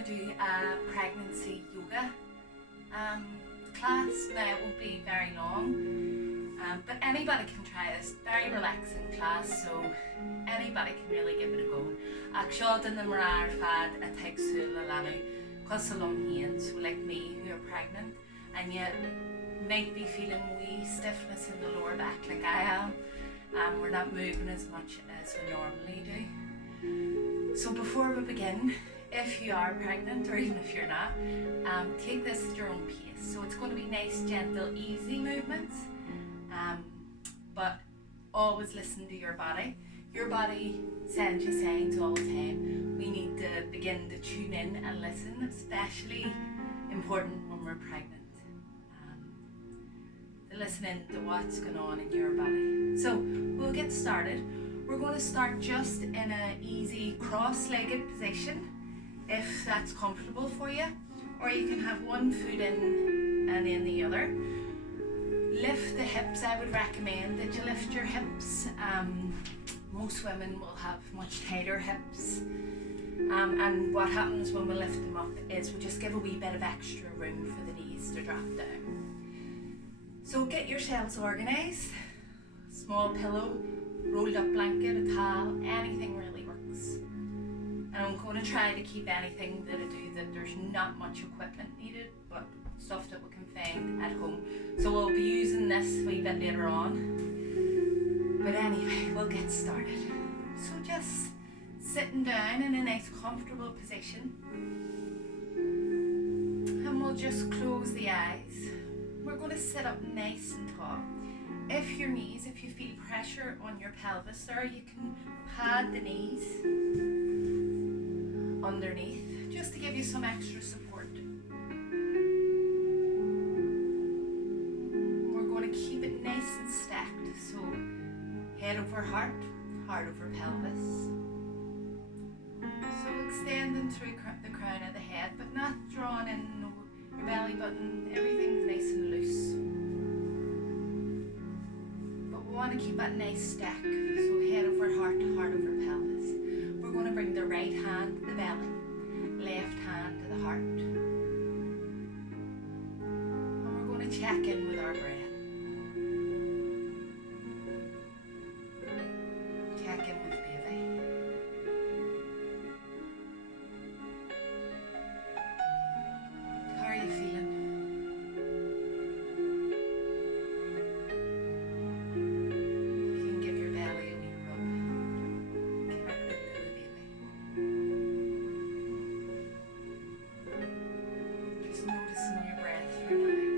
going to do a pregnancy yoga class. Now it won't be very long, but anybody can try this. Very relaxing class, so anybody can really give it a go. Actually, in the marar fad a tegsul alanu, cos along here, so like me who are pregnant, and yet might be feeling wee stiffness in the lower back like I am. We're not moving as much as we normally do. So before we begin, if you are pregnant or even if you're not, take this at your own pace. So it's going to be nice, gentle, easy movements, but always listen to your body. Your body sends you signs all the time. We need to begin to tune in and listen, especially important when we're pregnant. To listen in to what's going on in your body. So we'll get started. We're going to start just in an easy cross-legged position, if that's comfortable for you, or you can have one foot in and then the other. Lift the hips. I would recommend that you lift your hips. Most women will have much tighter hips, and what happens when we lift them up is we just give a wee bit of extra room for the knees to drop down. So get yourselves organised. Small pillow, rolled up blanket, a towel, anything really works. And I'm going to try to keep anything that I do that there's not much equipment needed, but stuff that we can find at home. So we'll be using this a wee bit later on. But anyway, we'll get started. So just sitting down in a nice comfortable position. And we'll just close the eyes. We're going to sit up nice and tall. If you feel pressure on your pelvis there, you can pad the knees underneath just to give you some extra support. We're going to keep it nice and stacked. So head over heart, heart over pelvis. So extending through the crown of the head, but not drawn in your belly button. Everything's nice and loose. But we want to keep that nice stack. So head over heart, heart over pelvis. We're going to bring the right hand to the belly, left hand to the heart. And we're going to check in with our breath. Check in with baby. How are you feeling? You can give your belly a wee rub. Connect it to the baby. Just noticing your breath for now.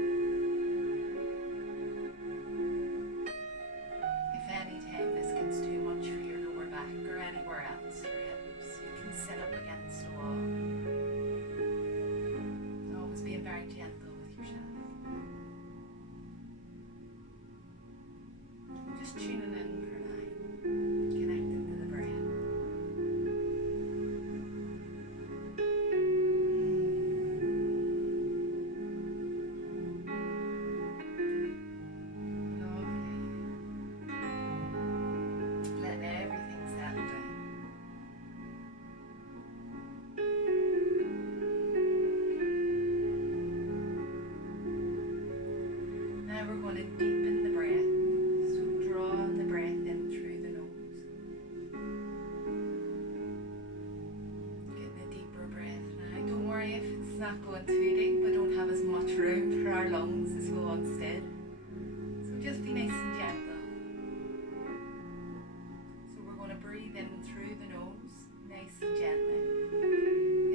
If any time this gets too much for your lower back or anywhere else, your hips, you can sit up against the wall. Always being very gentle with yourself. Just tuning in for now, connecting to the breath. Lovely. Let everything settle down. Now we're going to deepen the breath. So drawing the breath in through the nose. Getting a deeper breath now. Don't worry if it's not going too deep. We don't have as much room for our lungs as we once did. So just be nice and gentle. So we're going to breathe in through the nose, nice and gently.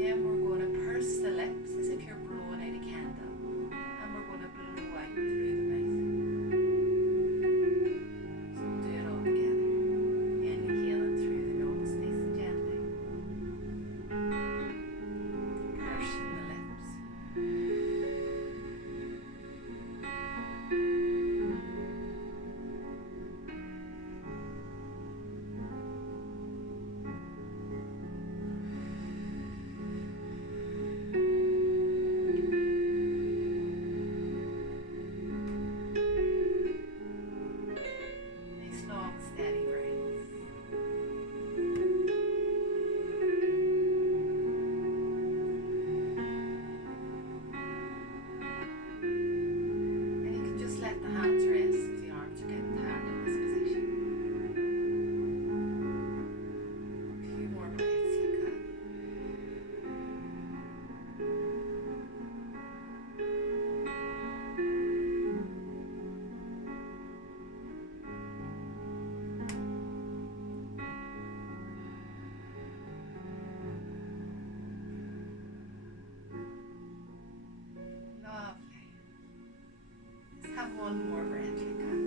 Then we're going to purse the lips as if you're blowing out a candle. And we're going to blow out through the mouth. So we'll do it all together. Inhaling through the nose, nice and gently. Pursing the lips. One more breath like that.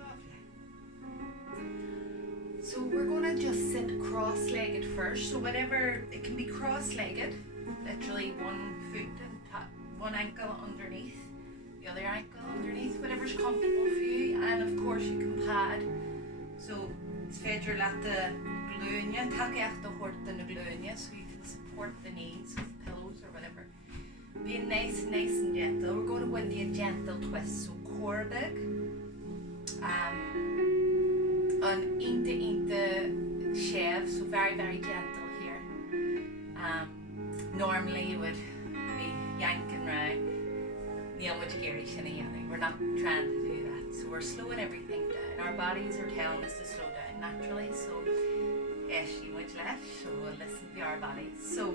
Lovely. So we're going to just sit cross-legged first. So whenever, it can be cross-legged, literally one foot and one ankle underneath, the other ankle underneath, whatever's comfortable for you. And of course you can pad. So it's féidir leat the glúine, takeíocht the hort in the glúine, so you can support the knees with pillows or whatever. Being nice and gentle. We're going to go into a gentle twist. So core big. And inte shave, so very gentle here. Normally you would be yanking round. We're not trying to do that. So we're slowing everything down. Our bodies are telling us to slow down naturally. So so we'll listen to our bodies. So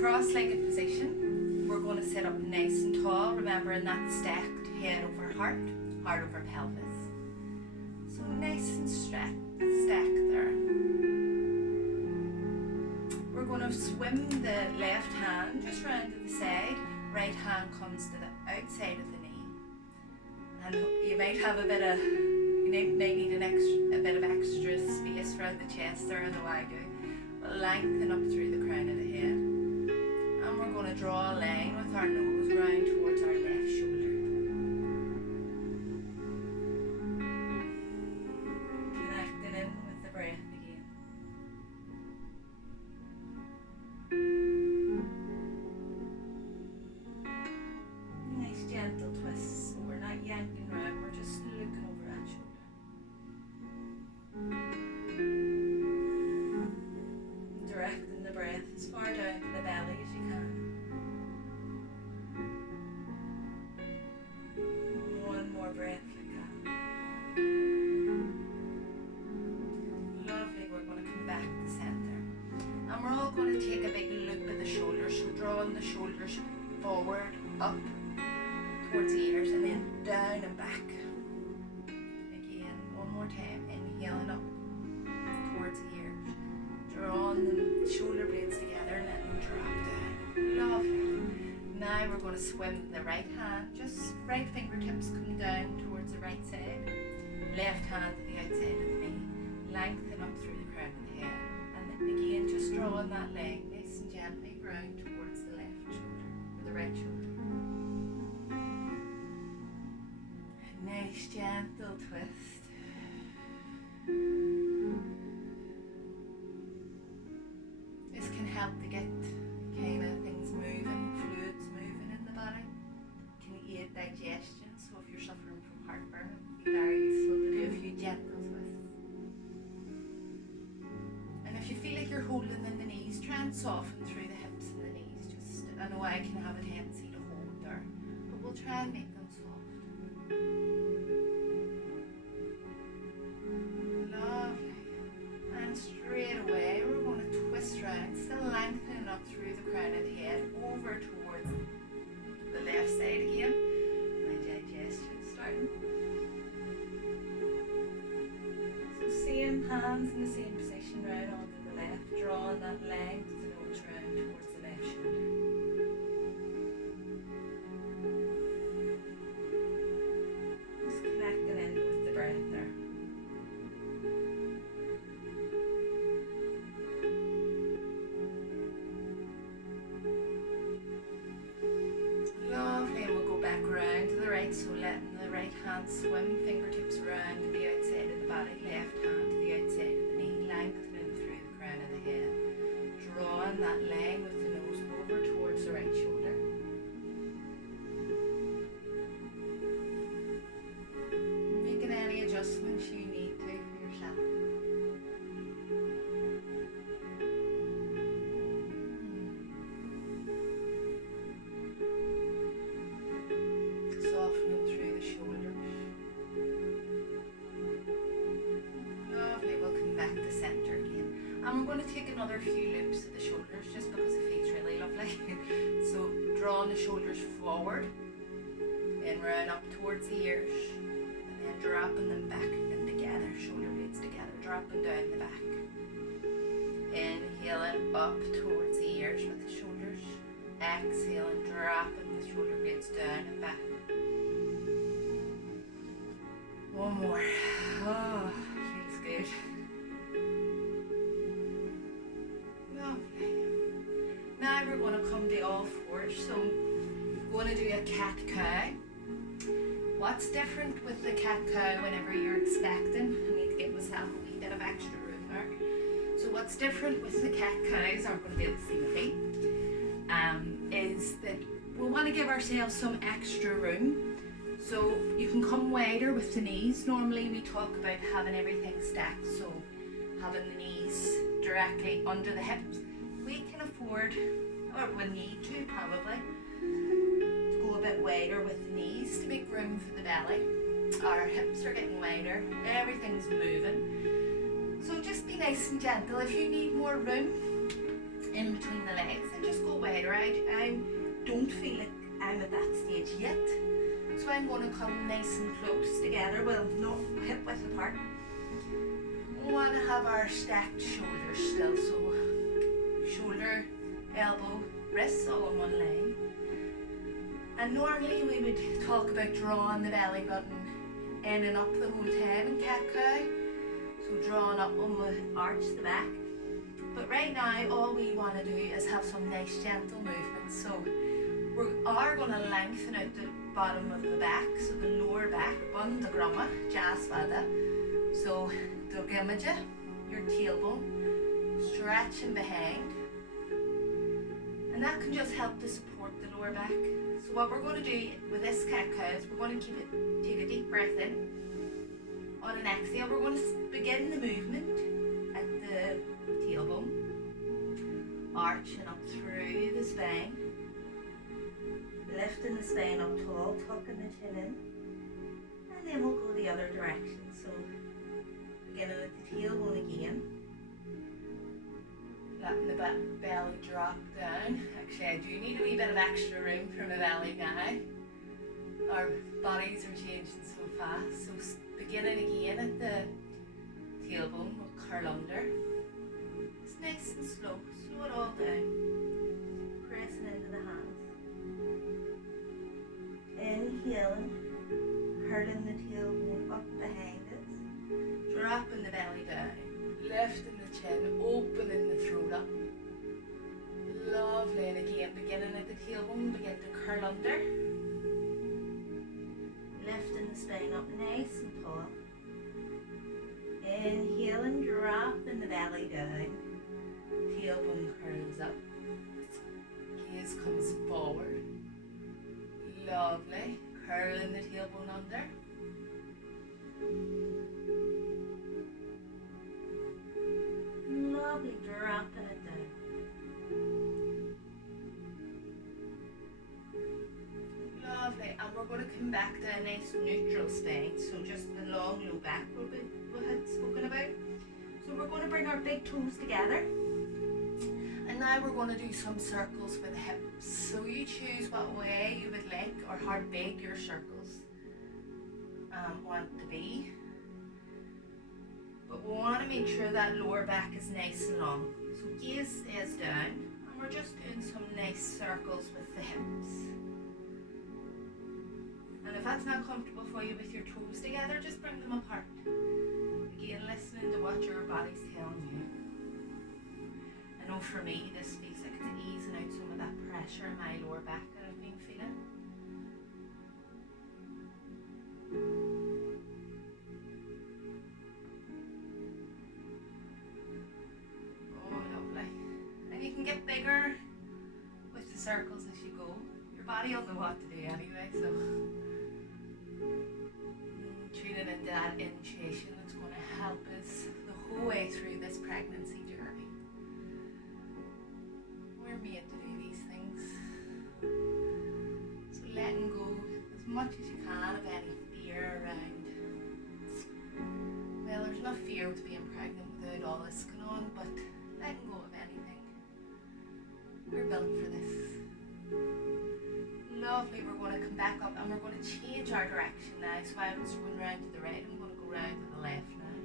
cross-legged position. We're going to sit up nice and tall, remembering that stacked head over heart over pelvis. So nice and stacked there. We're going to swim the left hand just round to the side. Right hand comes to the outside of the knee. And you might have a bit of, you might need a bit of extra space around the chest there, I know I do. But lengthen up through the crown of the head. And we're going to draw a line with our nose round towards our left shoulder. Connecting in with the breath again. Nice gentle twist, so we're not yanking around, we're just looking over that shoulder. Directing the breath as far down to the belly as you can. One more breath like that. Lovely, we're going to come back to center. And we're all going to take a big loop at the shoulders, so drawing the shoulders forward, up, towards the ears, and then down and back. Again, one more time, inhaling up towards the ears. Drawing the shoulder blades together and letting them drop down. Lovely. Now we're going to swim the right hand, just right fingertips come down towards the right side. Left hand to the outside of the knee. Lengthen up through the crown of the head. And then again, just drawing that leg nice and gently round towards the left shoulder, or the right shoulder. Nice gentle twist. This can help to get kind of things moving, fluids moving in the body. Can aid digestion, so if you're suffering from heartburn, it would be very useful to do a few gentle twists. And if you feel like you're holding in the knees, try and soften through the hips and the knees. Just, I know I can have a tendency to hold there, but we'll try and make them soft. Lovely. And straight away we're going to twist round, still lengthening up through the crown of the head, over towards the left side again. My digestion starting. So same hands in the same position round onto the left, drawing that length of the nose round towards the left shoulder. Just connecting in with the breath there. Lovely, and we'll go back around to the right, so letting the right hand swim, fingertips around to the outside of the body, left hand to the outside of the knee, lengthening through the crown of the head, drawing that line with the nose over towards the right shoulder. Making any adjustments you need to for yourself. Softening through the shoulders. Lovely, we'll come back to center again. And we're going to take another few loops of the shoulders just because it feels really lovely. So drawing the shoulders forward and round up towards the ears, and then dropping them back and together, shoulder blades together, dropping down the back. Inhale. inhaling up towards the ears with the shoulders. Exhaling, dropping the shoulder blades down and back. One more. Oh, feels good. Lovely. Now we're going to come to all fours. So we're going to do a cat-cow. What's different with the cat-cow whenever you're expecting? I need to give myself a wee bit of extra room there. So what's different with the cat-cows, aren't going to be able to see my feet, is that we want to give ourselves some extra room. So you can come wider with the knees. Normally we talk about having everything stacked, so having the knees directly under the hips. We can afford, or we need to probably, to go a bit wider with the knees to make room for the belly. Our hips are getting wider, everything's moving. So just be nice and gentle. If you need more room in between the legs, then just go wider. I don't feel like I'm at that stage yet. So I'm going to come nice and close together, well, not hip width apart. We want to have our stacked shoulders still, so shoulder, elbow, wrists all on one line. And normally we would talk about drawing the belly button in and up the whole time in cat-cow. So drawing up on the arch, the back. But right now all we want to do is have some nice gentle movements. So we are going to lengthen out the bottom of the back, so the lower back, bun the grumma, jasvada. So dug image your tailbone, stretching behind. And that can just help to support the lower back. So what we're going to do with this cat-cow is we're going to take a deep breath in. On an exhale, we're going to begin the movement at the tailbone, arching up through the spine, lifting the spine up tall, tucking the chin in, and then we'll go the other direction. So beginning at the tailbone again, letting the belly drop down. Actually, I do need a wee bit of extra room for my belly now. Our bodies are changing so fast. So beginning again at the tailbone, we'll curl under. It's nice and slow. Slow it all down. Pressing into the hands. Inhaling, curling the tailbone up behind us. Dropping the belly down. Lifting the chin, opening the throat up. Lovely. And again, beginning at the tailbone, begin to curl under. Lifting the spine up nice and tall. Inhaling, dropping the belly down. Tailbone curls up. Gaze comes forward. Lovely. Curling the tailbone under. Lovely, dropping it down. Lovely, and we're going to come back to a nice neutral spine, so just the long low back we had spoken about. So we're going to bring our big toes together, and now we're going to do some circles with the hips. So you choose what way you would like, or how big your circles want to be. But we want to make sure that lower back is nice and long. So gaze is down, and we're just doing some nice circles with the hips. And if that's not comfortable for you with your toes together, just bring them apart. Again, listening to what your body's telling you. I know for me, this feels like it's easing out some of that pressure in my lower back that I've been feeling. Get bigger with the circles as you go. Your body will know what to do anyway, so tuning into that intuition that's going to help us the whole way through this pregnancy journey. We're made to do these things. So letting go as much as you can of any fear around. Well, there's enough fear with being pregnant without all this going on, but letting go of anything. We're built for this. Lovely, we're going to come back up and we're going to change our direction now. So I was going round to the right, I'm going to go round to the left now.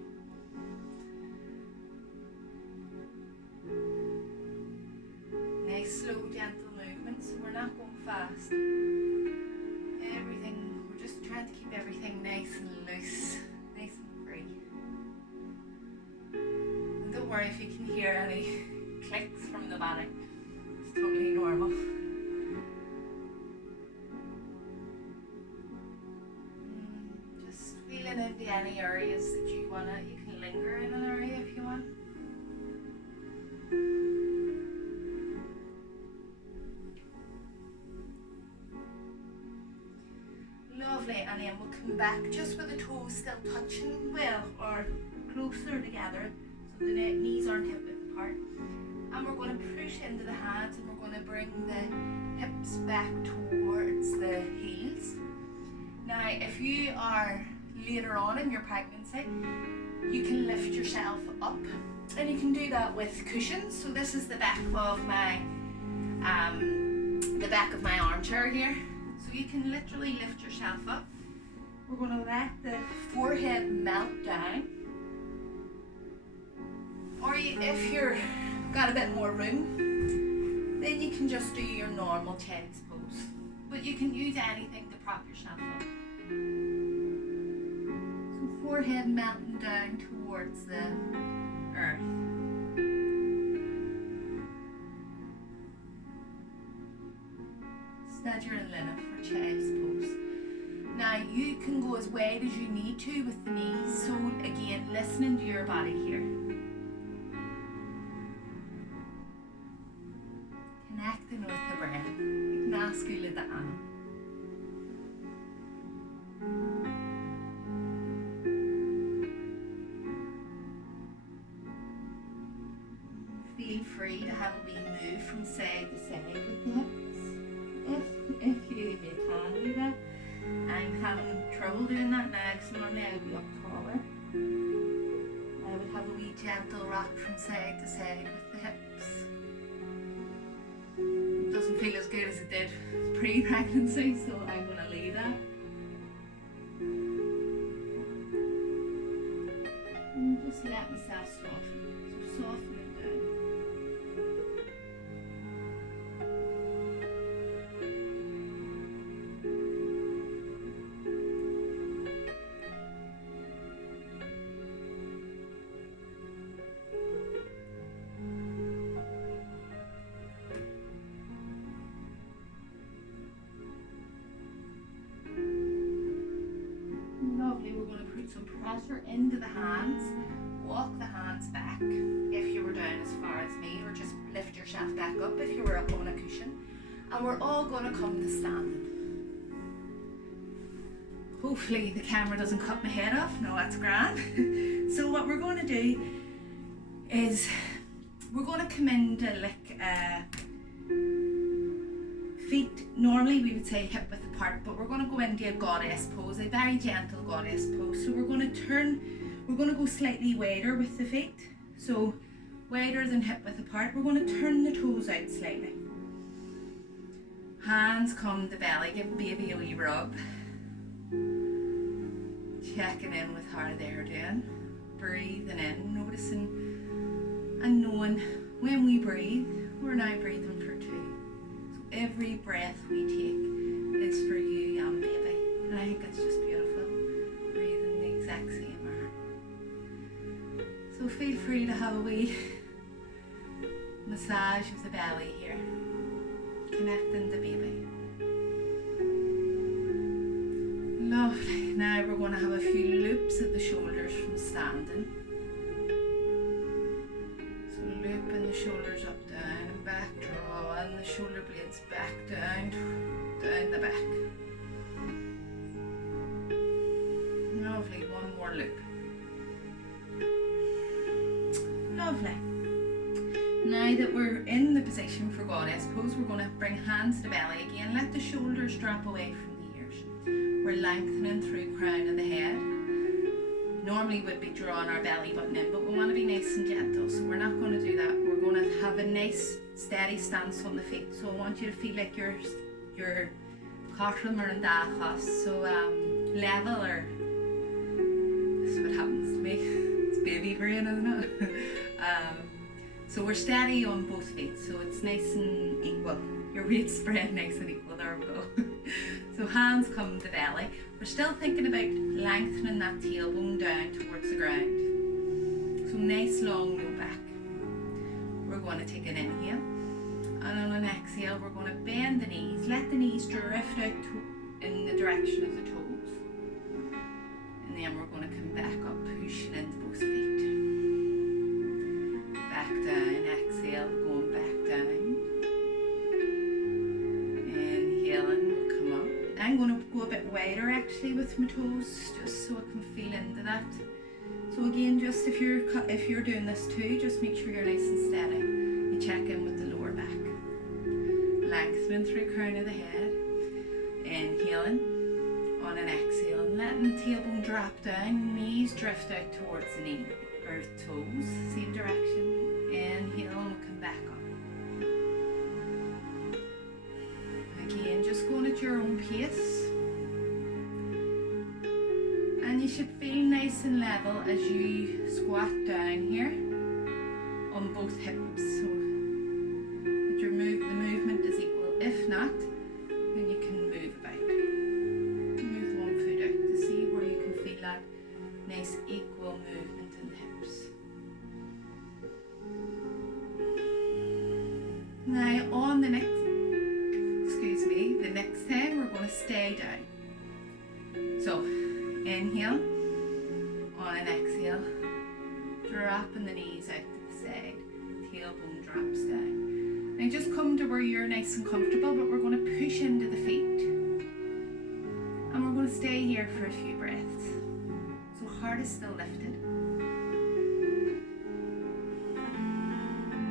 slow, gentle movements, so we're not going fast. Everything, we're just trying to keep everything nice and loose, nice and free. And don't worry if you can hear any clicks from the body, it's totally normal. Just feeling into any areas that you can linger in an area if you want. Lovely, and then we'll come back just with the toes still touching well or closer together so the knees aren't hip width apart. And we're going to push into the hands and we're going to bring the hips back towards the heels. Now, if you are later on in your pregnancy, you can lift yourself up, and you can do that with cushions. So this is the back of my armchair here. So you can literally lift yourself up. We're going to let the forehead melt down. Or if you're got a bit more room, then you can just do your normal child's pose. But you can use anything to prop yourself up. So forehead melting down towards the earth. Stature and linen for child's pose. Now you can go as wide as you need to with the knees. So again, listening to your body here. Connecting with the breath. Ignaskule the anam. Feel free to have a wee move from side to side with the hips. If you can do that. I'm having trouble doing that now because normally I would be up taller. I would have a wee gentle rock from side to side with the hips. It doesn't feel as good as it did pre-pregnancy, so I'm going to leave that. And just let myself soften. So soften it down. Some pressure into the hands, walk the hands back if you were down as far as me, or just lift yourself back up if you were up on a cushion, and we're all going to come to standing. Hopefully the camera doesn't cut my head off. No, that's grand. So what we're going to do is we're going to come into feet, normally we would say hip width apart, but we're going to go into a goddess pose, a very gentle goddess pose. So we're going to go slightly wider with the feet, so wider than hip width apart. We're going to turn the toes out slightly. Hands come to belly, give baby a wee rub. Checking in with how they're doing. Breathing in, noticing and knowing when we breathe, we're now breathing for two. Every breath we take is for you, young baby. And I think it's just beautiful. Breathing the exact same air. So feel free to have a wee massage of the belly here. Connecting the baby. Lovely. Now we're going to have a few loops at the shoulders from standing. So looping the shoulders up, down, and back, drawing the shoulder blades back, down the back. Lovely, one more loop. Lovely. Now that we're in the position for goddess pose, we're going to bring hands to the belly again. Let the shoulders drop away from the ears. We're lengthening through crown of the head. Normally we'd be drawing our belly button in, but we want to be nice and gentle, so we're not going to do that. We're going to have a nice steady stance on the feet. So I want you to feel like you're cartlam or in dachas, so level, or this is what happens to me. It's baby brain, isn't it? So we're steady on both feet, so it's nice and equal. Your weight spread nice and equal, there we go. So hands come to belly. We're still thinking about lengthening that tailbone down towards the ground. So nice long low back. We're going to take an inhale, and on an exhale we're going to bend the knees. Let the knees drift out in the direction of the toes. And then we're going to come back up, pushing into both feet. Back down, exhale, going back down. Inhaling, we'll come up. I'm going to go a bit wider actually with my toes, just so I can feel into that. So again, just if you're doing this too, just make sure you're nice and steady. You check in with the lower back. Lengthening through crown of the head. Inhaling. On an exhale, and letting the tailbone drop down, knees drift out towards the knee or toes, same direction. Inhale, and we'll come back up. Again, just going at your own pace. And you should feel nice and level as you squat down here on both hips, so that the movement is equal. If not, then you can move about. Move one foot out to see where you can feel that nice equal movement in the hips. Now on the next time we're going to stay down. So inhale, on an exhale, dropping the knees out to the side, tailbone drops down. Now just come to where you're nice and comfortable, but we're going to push into the feet. And we're going to stay here for a few breaths. So heart is still lifted.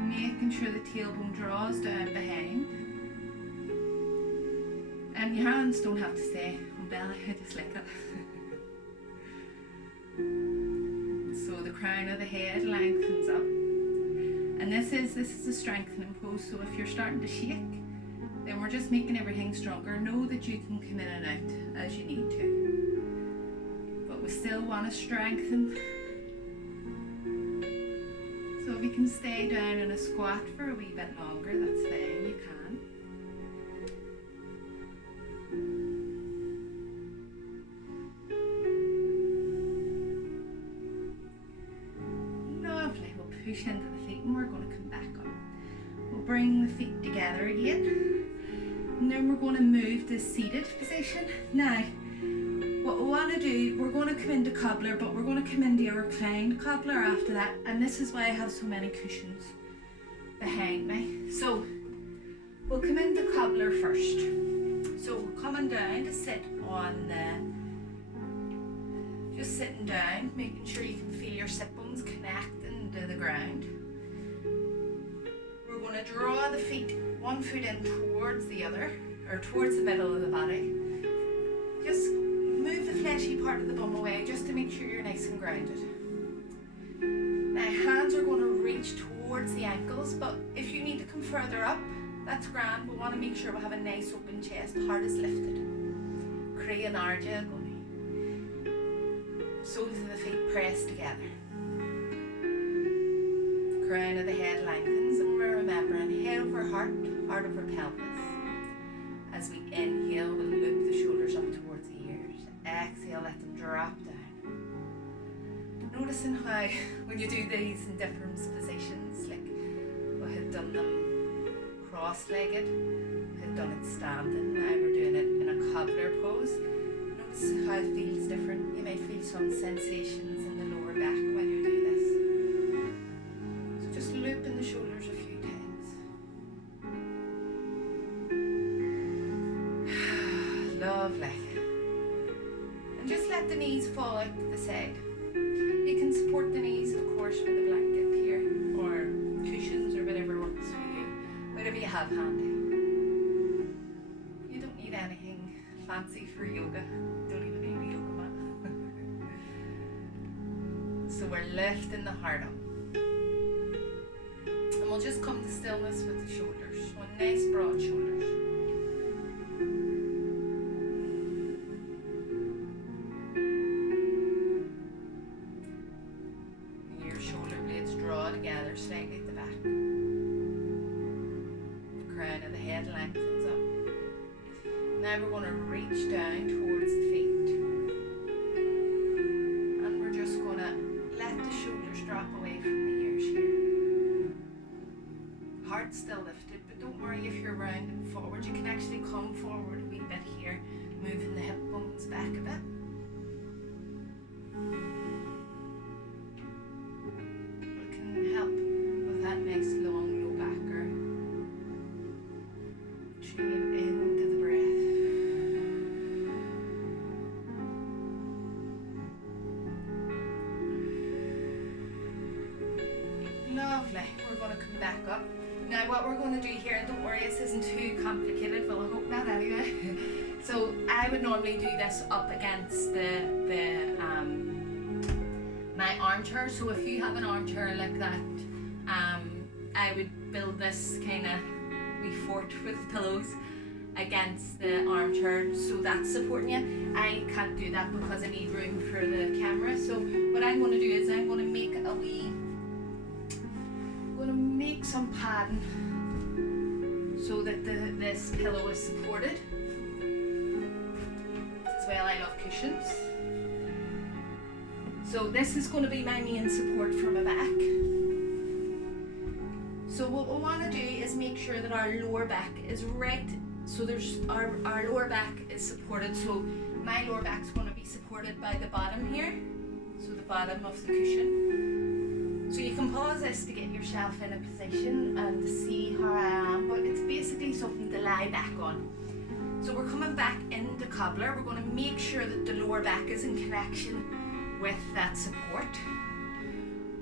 Making sure the tailbone draws down behind. And your hands don't have to stay on belly, just like that. So the crown of the head lengthens up. And this is a strengthening pose, so if you're starting to shake, then we're just making everything stronger. Know that you can come in and out as you need to. But we still want to strengthen. So if you can stay down in a squat for a wee bit longer, that's fine, you can. Lovely, we'll push into the feet and we're going to come back up. We'll bring the feet together again. And then we're going to move to seated position. Now, what we want to do, we're going to come into cobbler, but we're going to come into a reclined cobbler after that. And this is why I have so many cushions behind me. So, we'll come into cobbler first. So, we're coming down to sit on just sitting down, making sure you can feel your sit bones connecting to the ground. We're going to draw the feet, one foot in towards the other, or towards the middle of the body. Just move the fleshy part of the bum away, just to make sure you're nice and grounded. Now, hands are going to reach towards the ankles, but if you need to come further up, that's grand. We want to make sure we have a nice open chest, heart is lifted. Cree and Arja going. Soles of the feet press together. Crown of the head lengthens, and we're remembering head over heart, heart over pelvis. As we inhale, we'll loop the shoulders up towards the ears. Exhale, let them drop down. Noticing how when you do these in different positions, like we had done them cross-legged, we had done it standing, now we're doing it in a cobbler pose. Notice how it feels different. You might feel some sensations in the lower back when you do this. So just looping the shoulders a few times. Lovely. And just let the knees fall out to the side. You can support the knees, of course, with a blanket here, or cushions, or whatever works for you. Whatever you have handy. You don't need anything fancy for yoga. Don't even need a yoga mat. So we're lifting the heart up. And we'll just come to stillness with the shoulders. One nice broad shoulders. Your shoulder blades draw together slightly at the back. head lengthens up. Now we're going to reach down towards the feet. And we're just going to let the shoulders drop away from the ears here. Heart still lifted, but don't worry if you're rounding forward. You can actually come forward a wee bit here, moving the hip bones back a bit. It can help with that nice long low backer. Tune into the breath. Lovely. We're going to come back up. Now what we're going to do here, and don't worry, this isn't too complicated, well I hope not anyway. So I would normally do this up against my armchair. So if you have an armchair like that, I would build this kind of wee fort with pillows against the armchair, so that's supporting you. I can't do that because I need room for the camera. So what I'm going to do is I'm going to make some padding so that this pillow is supported. As well, I love cushions. So this is going to be my main support for my back. So what we want to do is make sure that our lower back is right. So there's our lower back is supported. So my lower back is going to be supported by the bottom here. So the bottom of the cushion. So you can pause this to get yourself in a position and to see how I am, but it's basically something to lie back on. So we're coming back into cobbler. We're going to make sure that the lower back is in connection with that support.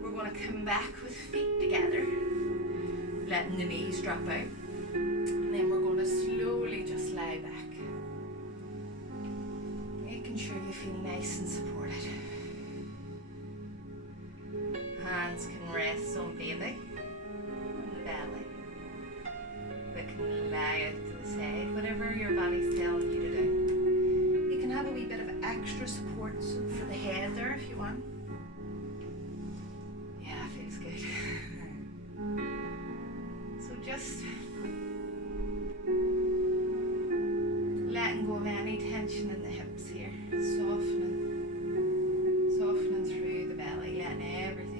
We're going to come back with feet together, letting the knees drop out. And then we're going to slowly just lie back, making sure you feel nice and supported. Hands can rest on baby, on the belly. They can lie out to the side, whatever your body's telling you to do. You can have a wee bit of extra support for the head there if you want. Yeah, feels good. So just letting go of any tension in the hips here, softening through the belly, letting everything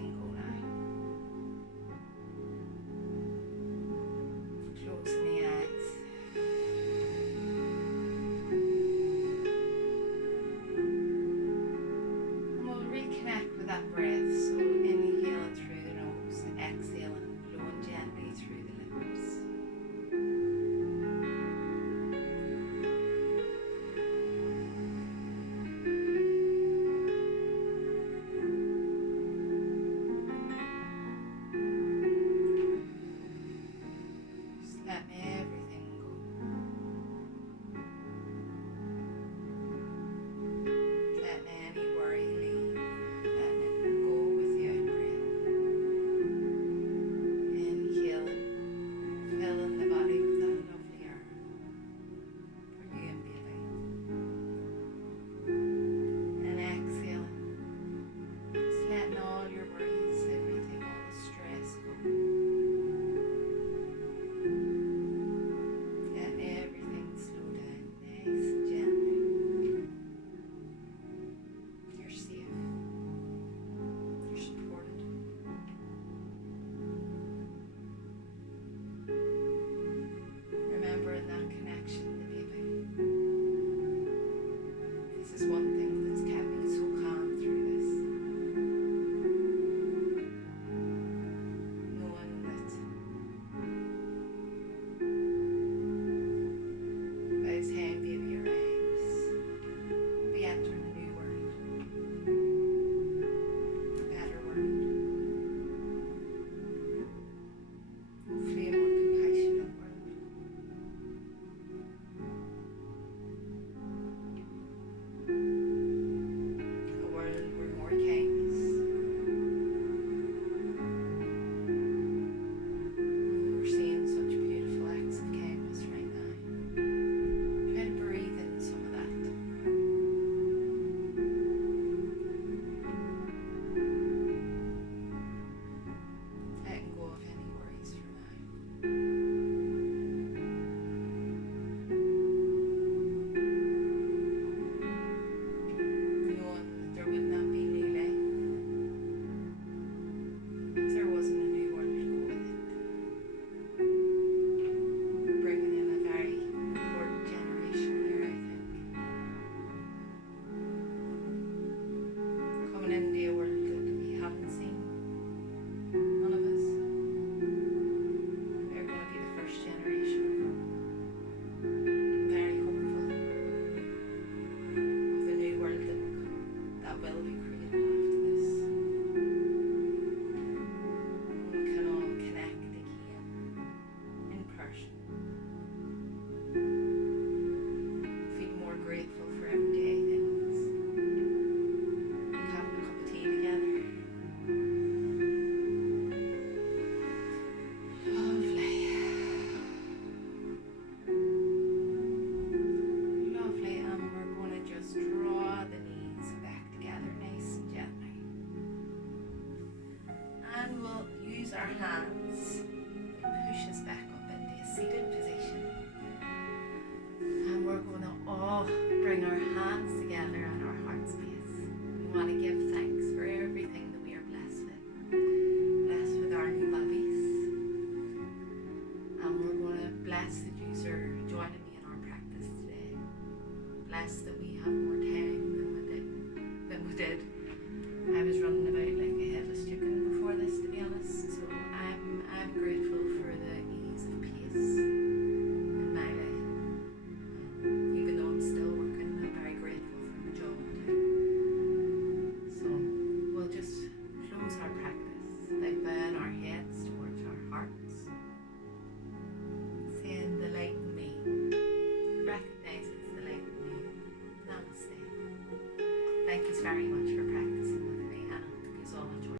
rest that